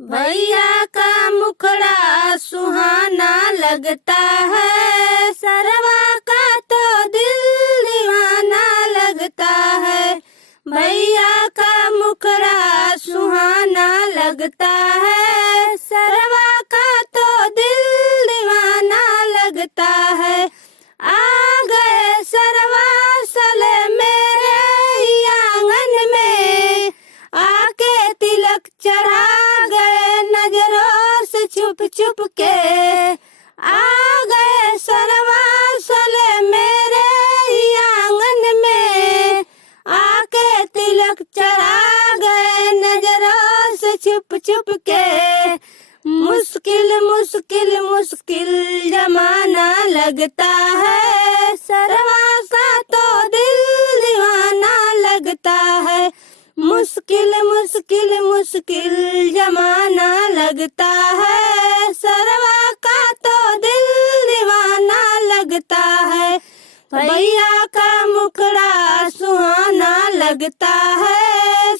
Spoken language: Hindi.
भैया का मुखड़ा सुहाना लगता है, सरवा का तो दिल दीवाना लगता है। भैया का मुखड़ा सुहाना लगता है, सरवा का तो दिल दीवाना लगता है। आ गए सरवा सले मेरे ही आंगन में, आके तिलक चढ़ा गए नजरों से छुप छुप के। आ गए सरवा सले मेरे ही आंगन में, आके तिलक चढ़ा गए नजरों से छुप छुप के। मुश्किल मुश्किल मुश्किल जमाना लगता है, सरवा का तो दिल दीवाना लगता है। मुश्किल मुश्किल मुश्किल जमाना लगता है, सरवा का तो दिल दीवाना लगता है। भैया का मुखड़ा सुहाना लगता है,